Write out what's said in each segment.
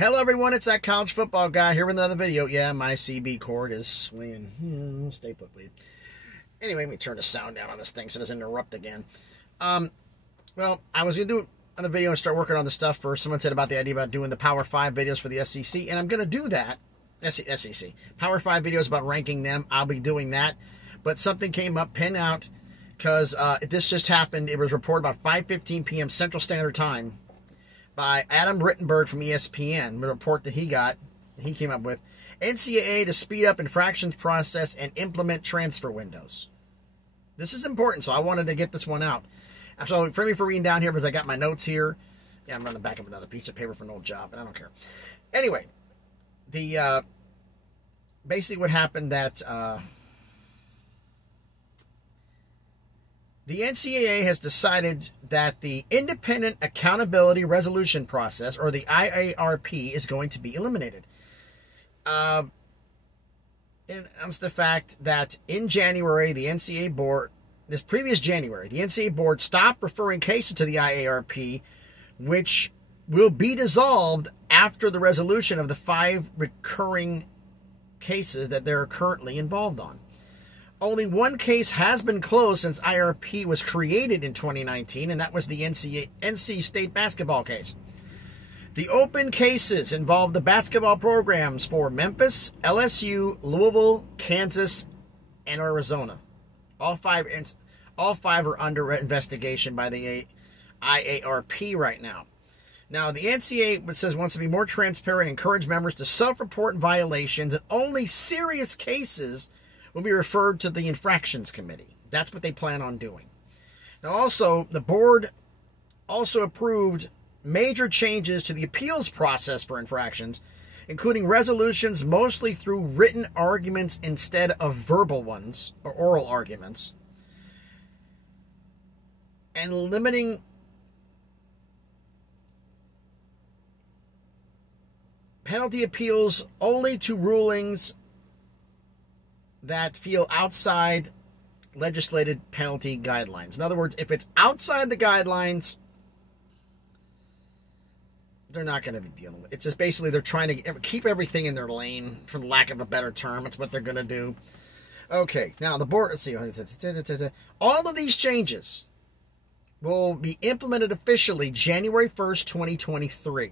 Hello everyone, it's that college football guy here with another video. Yeah, my CB cord is swinging. Stay put, please. Anyway, let me turn the sound down on this thing so it doesn't interrupt again. Well, I was going to do another video and start working on the stuff for someone said about the idea about doing the Power 5 videos for the SEC, and I'm going to do that. SEC. Power 5 videos about ranking them. I'll be doing that. But something came up, pin out, because this just happened. It was reported about 5:15 p.m. Central Standard Time by Adam Rittenberg from ESPN, the report that he came up with. NCAA to speed up infractions process and implement transfer windows. This is important, so I wanted to get this one out. So forgive me for reading down here because I got my notes here. Yeah, I'm running back up another piece of paper from an old job, but I don't care. Anyway, the basically what happened that the NCAA has decided that the Independent Accountability Resolution Process, or the IARP, is going to be eliminated. It announced the fact that in January, the NCAA board, this previous January, the NCAA board stopped referring cases to the IARP, which will be dissolved after the resolution of the 5 recurring cases that they're currently involved on. Only one case has been closed since IRP was created in 2019, and that was the NC State basketball case. The open cases involve the basketball programs for Memphis, LSU, Louisville, Kansas, and Arizona. All five are under investigation by the IARP right now. Now, the NCAA says wants to be more transparent and encourage members to self-report violations, and only serious cases will be referred to the Infractions Committee. That's what they plan on doing. Now, also, the board also approved major changes to the appeals process for infractions, including resolutions mostly through written arguments instead of verbal ones, or oral arguments, and limiting penalty appeals only to rulings that feel outside legislated penalty guidelines. In other words, if it's outside the guidelines, they're not going to be dealing with it. It's just basically they're trying to keep everything in their lane, for lack of a better term. That's what they're going to do. Okay, now the board, let's see. All of these changes will be implemented officially January 1st, 2023.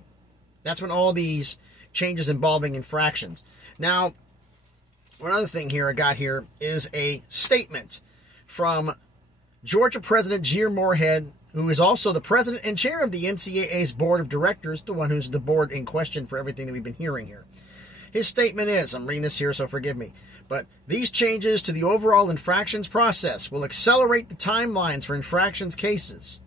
That's when all these changes involving infractions. Now, one other thing here I got here is a statement from Georgia President Jere Morehead, who is also the president and chair of the NCAA's board of directors, the one who's the board in question for everything that we've been hearing here. His statement is, I'm reading this here, so forgive me, but these changes to the overall infractions process will accelerate the timelines for infractions cases.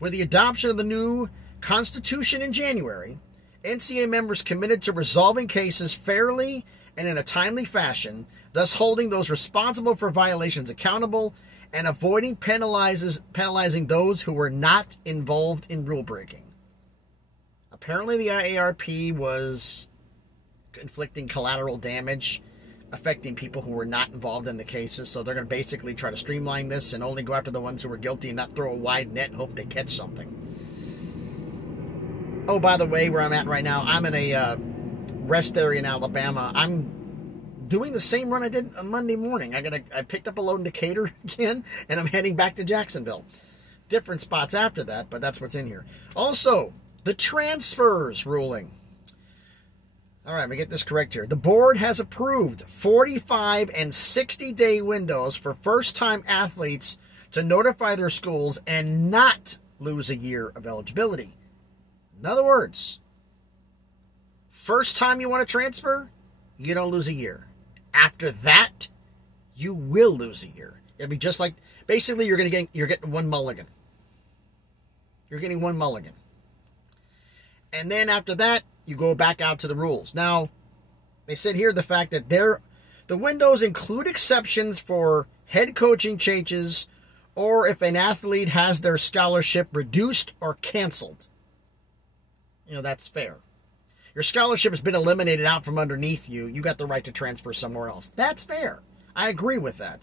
With the adoption of the new Constitution in January, NCAA members committed to resolving cases fairly and in a timely fashion, thus holding those responsible for violations accountable and avoiding penalizing those who were not involved in rule breaking. Apparently the IARP was inflicting collateral damage, affecting people who were not involved in the cases, so they're going to basically try to streamline this and only go after the ones who were guilty and not throw a wide net and hope they catch something. Oh, by the way, where I'm at right now, I'm in a rest area in Alabama. I'm doing the same run I did on Monday morning. I picked up a load in Decatur again, and I'm heading back to Jacksonville. Different spots after that, but that's what's in here. Also, the transfers ruling. All right, let me get this correct here. The board has approved 45 and 60-day windows for first-time athletes to notify their schools and not lose a year of eligibility. In other words, first time you want to transfer, you don't lose a year. After that, you will lose a year. It'll be just like, basically you're getting one mulligan. You're getting one mulligan. And then after that, you go back out to the rules. Now, they said here the fact that the windows include exceptions for head coaching changes or if an athlete has their scholarship reduced or canceled. You know, that's fair. Your scholarship has been eliminated out from underneath you. You got the right to transfer somewhere else. That's fair. I agree with that.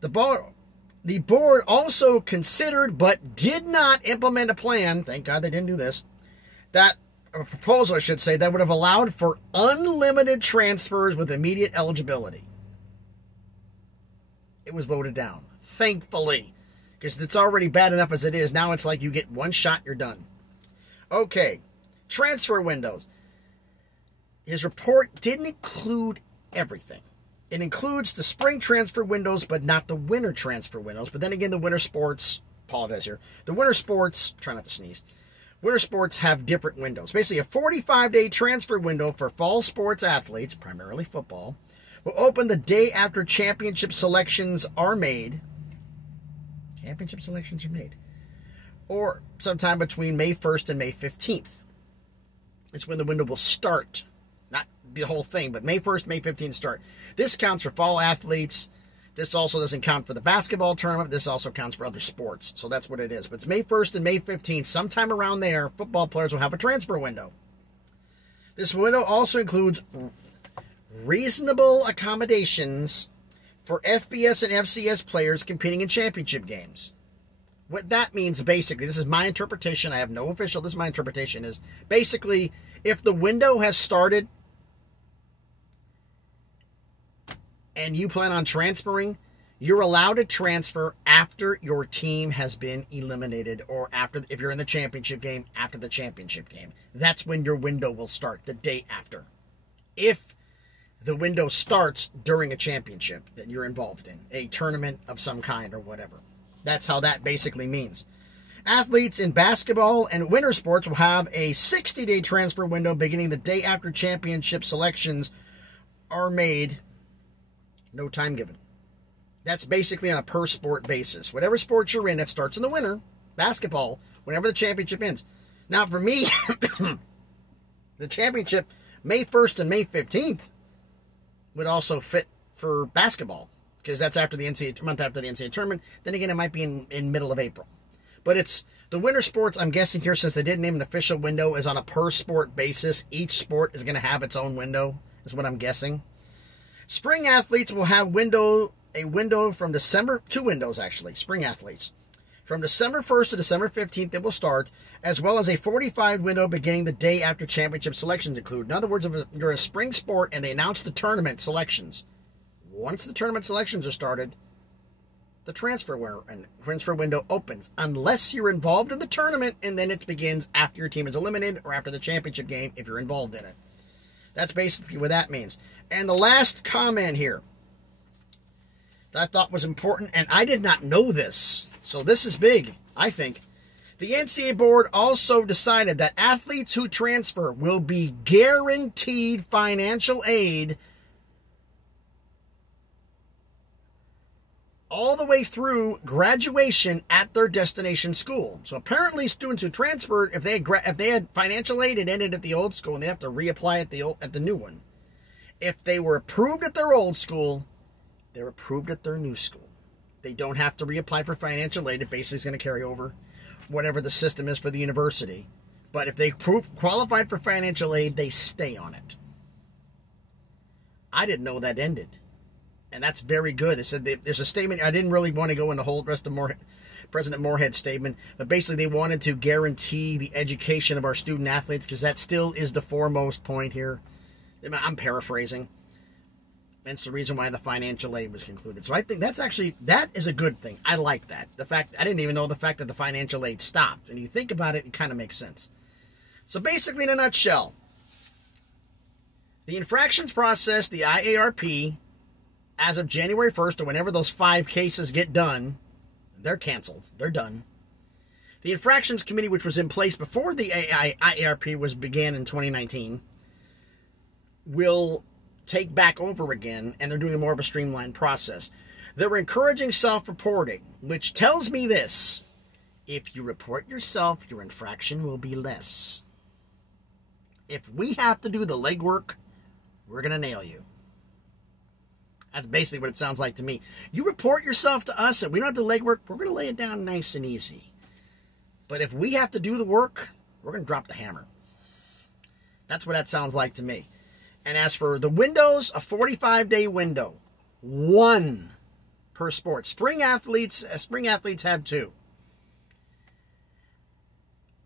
The board also considered but did not implement a plan, thank God they didn't do this, that a proposal, I should say, that would have allowed for unlimited transfers with immediate eligibility. It was voted down, thankfully, because it's already bad enough as it is. Now it's like you get one shot, you're done. Okay, transfer windows. His report didn't include everything. It includes the spring transfer windows, but not the winter transfer windows. But then again, the winter sports, apologize here, the winter sports, try not to sneeze, winter sports have different windows. Basically, a 45-day transfer window for fall sports athletes, primarily football, will open the day after championship selections are made. Championship selections are made. Or sometime between May 1st and May 15th. It's when the window will start. Not the whole thing, but May 1st, May 15th start. This counts for fall athletes. This also doesn't count for the basketball tournament. This also counts for other sports. So that's what it is. But it's May 1st and May 15th. Sometime around there, football players will have a transfer window. This window also includes reasonable accommodations for FBS and FCS players competing in championship games. What that means, basically, this is my interpretation. I have no official. This is my interpretation. Is basically, if the window has started and you plan on transferring, you're allowed to transfer after your team has been eliminated, or after, if you're in the championship game, after the championship game. That's when your window will start, the day after. If the window starts during a championship that you're involved in, a tournament of some kind or whatever. That's how that basically means. Athletes in basketball and winter sports will have a 60-day transfer window beginning the day after championship selections are made. No time given. That's basically on a per sport basis. Whatever sport you're in, that starts in the winter. Basketball, whenever the championship ends. Now for me, the championship, May 1st and May 15th, would also fit for basketball, because that's after the NCAA, month after the NCAA tournament. Then again, it might be in middle of April. But it's the winter sports, I'm guessing here, since they didn't name an official window, is on a per sport basis. Each sport is going to have its own window, is what I'm guessing. Spring athletes will have a window from December, 2 windows actually, spring athletes. From December 1st to December 15th, it will start, as well as a 45 window beginning the day after championship selections include. In other words, if you're a spring sport and they announce the tournament selections, once the tournament selections are started, the transfer window opens, unless you're involved in the tournament, and then it begins after your team is eliminated or after the championship game if you're involved in it. That's basically what that means. And the last comment here that I thought was important, and I did not know this, so this is big, I think. The NCAA board also decided that athletes who transfer will be guaranteed financial aid all the way through graduation at their destination school. So apparently students who transferred, if they had financial aid, it ended at the old school and they have to reapply at the new one. If they were approved at their old school, they're approved at their new school. They don't have to reapply for financial aid. It basically is going to carry over whatever the system is for the university. But if they qualified for financial aid, they stay on it. I didn't know that ended. And that's very good. They said there's a statement. I didn't really want to go into the whole rest of President Morehead's statement. But basically, they wanted to guarantee the education of our student athletes, because that still is the foremost point here. I'm paraphrasing. That's the reason why the financial aid was concluded. So I think that is a good thing. I like that. I didn't even know the fact that the financial aid stopped. And you think about it, it kind of makes sense. So basically, in a nutshell, the infractions process, the IARP, as of January 1st, or whenever those 5 cases get done, they're canceled. They're done. The infractions committee, which was in place before the IARP began in 2019, will take back over again, and they're doing more of a streamlined process. They're encouraging self-reporting, which tells me this: if you report yourself, your infraction will be less. If we have to do the legwork, we're going to nail you. That's basically what it sounds like to me. You report yourself to us and we don't have to legwork, we're going to lay it down nice and easy. But if we have to do the work, we're going to drop the hammer. That's what that sounds like to me. And as for the windows, a 45-day window. 1 per sport. Spring athletes have 2.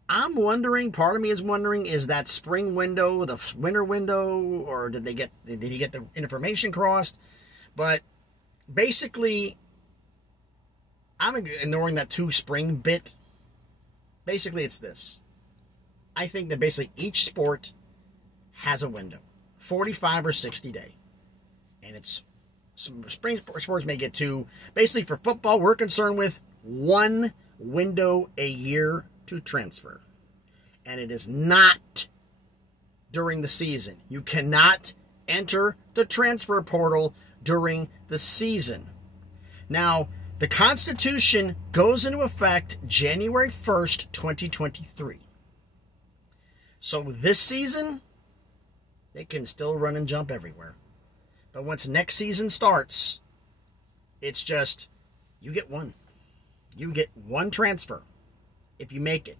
I'm wondering, part of me is wondering, is that spring window the winter window, or did he get the information crossed? But basically, I'm ignoring that 2 spring bit. Basically, it's this. I think that basically each sport has a window, 45 or 60 day. And it's, some spring sports may get 2. Basically, for football, we're concerned with 1 window a year to transfer. And it is not during the season. You cannot enter the transfer portal during the season. Now, the Constitution goes into effect January 1st, 2023. So this season, they can still run and jump everywhere. But once next season starts, it's just, you get 1. You get 1 transfer if you make it.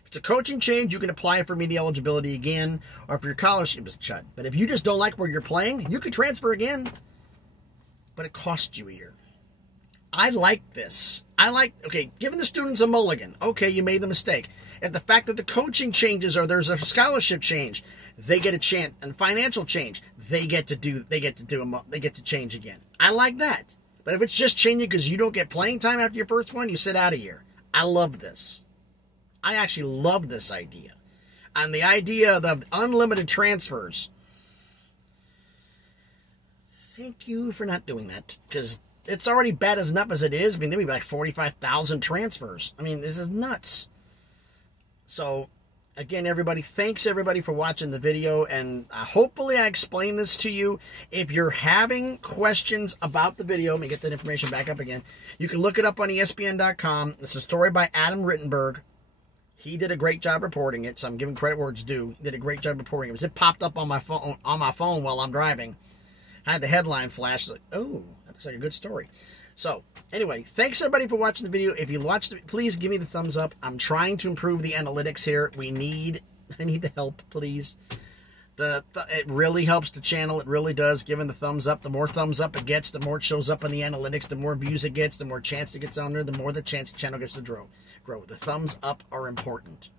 If it's a coaching change, you can apply for media eligibility again, or if your scholarship is shut. But if you just don't like where you're playing, you can transfer again. But it costs you a year. I like this. Okay, giving the students a mulligan. Okay, you made the mistake. And the fact that the coaching changes, or there's a scholarship change, they get a chance, and financial change, they get to change again. I like that. But if it's just changing because you don't get playing time after your first one, you sit out a year. I love this. I actually love this idea. And the idea of the unlimited transfers, thank you for not doing that, because it's already bad enough as it is. I mean, there'll be like 45,000 transfers. I mean, this is nuts. So, again, everybody, thanks everybody for watching the video, and hopefully I explained this to you. If you're having questions about the video, let me get that information back up again. You can look it up on ESPN.com. It's a story by Adam Rittenberg. He did a great job reporting it, so I'm giving credit where it's due. He did a great job reporting it. It popped up on my phone while I'm driving. I had the headline flash, like, oh, that looks like a good story. So, anyway, thanks everybody for watching the video. If you watched it, please give me the thumbs up. I'm trying to improve the analytics here. I need the help, please. It really helps the channel. It really does. Giving the thumbs up. The more thumbs up it gets, the more it shows up in the analytics. The more views it gets, the more chance it gets on there, the more the chance the channel gets to grow. The thumbs up are important.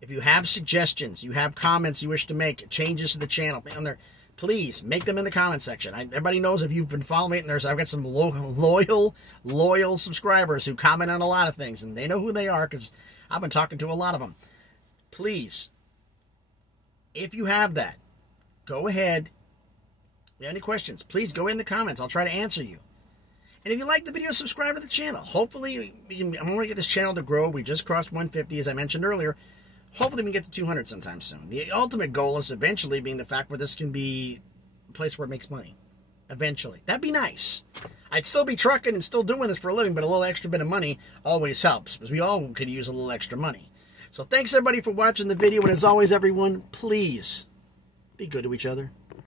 If you have suggestions, you have comments you wish to make, changes to the channel on there, please make them in the comment section. Everybody knows, if you've been following me, I've got some loyal subscribers who comment on a lot of things, and they know who they are because I've been talking to a lot of them. Please, if you have that, go ahead. If you have any questions, please go in the comments. I'll try to answer you. And if you like the video, subscribe to the channel. Hopefully, I'm going to get this channel to grow. We just crossed 150, as I mentioned earlier. Hopefully we can get to 200 sometime soon. The ultimate goal is eventually being the fact where this can be a place where it makes money. Eventually. That'd be nice. I'd still be trucking and still doing this for a living, but a little extra bit of money always helps, because we all could use a little extra money. So thanks everybody for watching the video, and as always, everyone, please be good to each other.